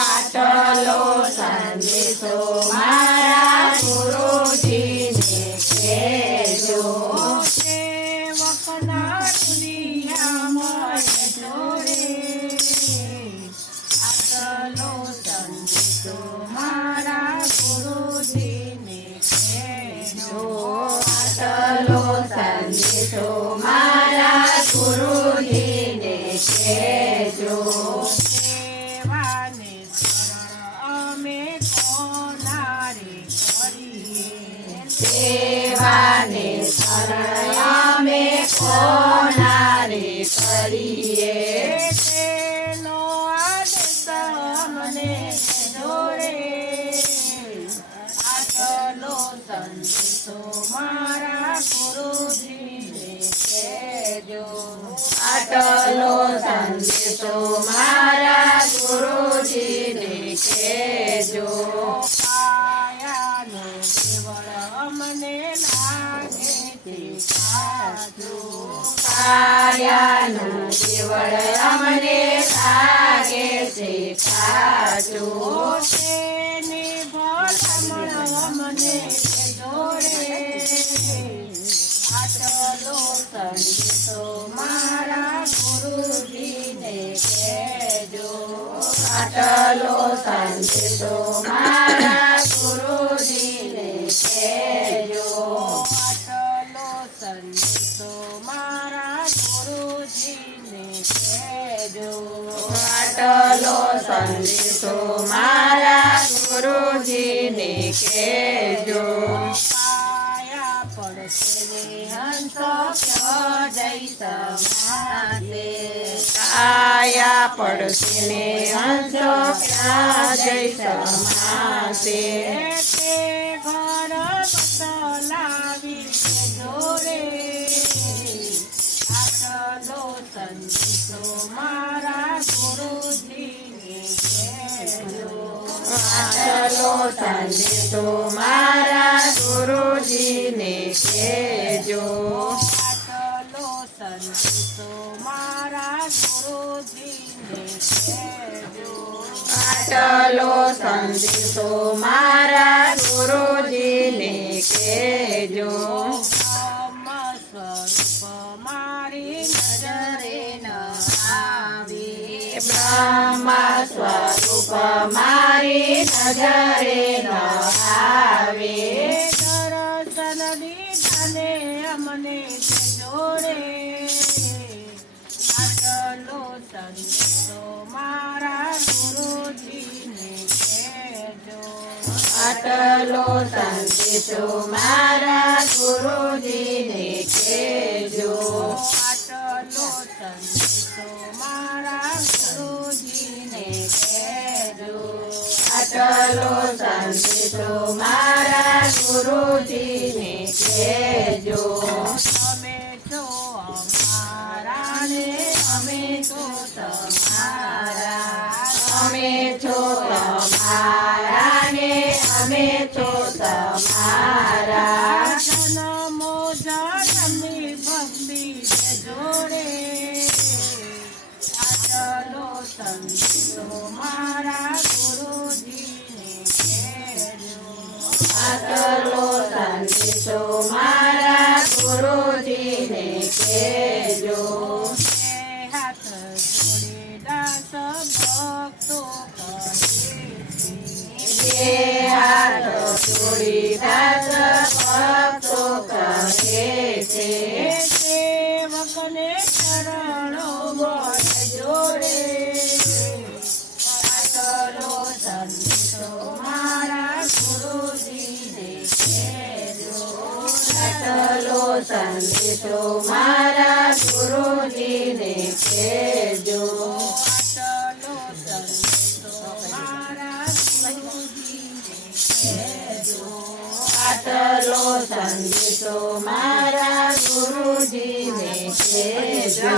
આટલો સંદેશો મારા ગુરુજીને કહેજો. સેવકના દુનિયામાં જોડે આટલો સંદેશો મારા ગુરુજીને કહેજો. આટલો સંદેશો મારા ગુરુજીને કહેજો. સેવાને સરળ અમે કોનારે કરીએ. સેવાને સરળ અમે કોનારે કરીએ. તેનો આદેશ અમને જોડે આટલો સંદેશો મારા ગુરુજીને કહેજો. આટલો સંદેશો મારા ગુરુજીને કહેજો. કાયાનો કેવળ અમને લાગે તે સાચું. કાયાનું કેવળ અમને લાગે છે સાચું. તેની ભલામણ અમને જોડે આટલો સંદેશો મારા ગુરુજીને કહેજો. આટલો સંદેશો મારા ગુરુજીને કહેજો. આટલો સંદેશો મારા ગુરુજીને કહેજો. આટલો સંદેશો મારા ગુરુજીને કહેજો. કાયા પડશે ને હંસો જય સમાતે. કાયા પડશે ને હંસો ક્યાં જય સમાસે. તે ઘર બદલાવી જોડે આટલો સંદેશો મારા ગુરુજીને કહેજો. આટલો સંદેશો મારા ગુરુજીને કહેજો. આટલો સંદેશો મારા ગુરુજીને કહેજો. આટલો સંદેશો મારા ગુરુજીને કહેજો. બ્રહ્મ સ્વરૂપ મારી નજરે ન આવે. બ્રહ્મ સ્વરૂપ મારી નજરે ન આવે. દર્શન દીધાને અમને જોડે આટલો સંદેશો મારા ગુરુજીને કહેજો. આટલો સંદેશો મારા ગુરુજીને કહેજો. આટલો સંદેશો મારા ગુરુજીને કહેજો. આટલો સંદેશો મારા ગુરુજીને કહેજો. તમે છો અમારા ને અમે છો તમારા. અમે છો તમારા ને અમે છો તમારા. જન્મો જન્મની ભક્તિ જોડે આટલો સંદેશો મારા ગુરુજીને કહેજો. આટલો સંદેશો મારા ગુરુજીને કહેજો. હાથ જોડે દાસ ભક્તો બે હાથ જોડી દાસ ભક્તો કહે છે. સેવકને ચરણો વળ જોડે આટલો સંદેશો મારા ગુરુજીને કહેજો. આટલો સંદેશો મારા ગુરુજીને કહેજો. આટલો સંદેશો મારા ગુરુજીને કહેજો. આટલો સંદેશો મારા ગુરુજીને કહેજો.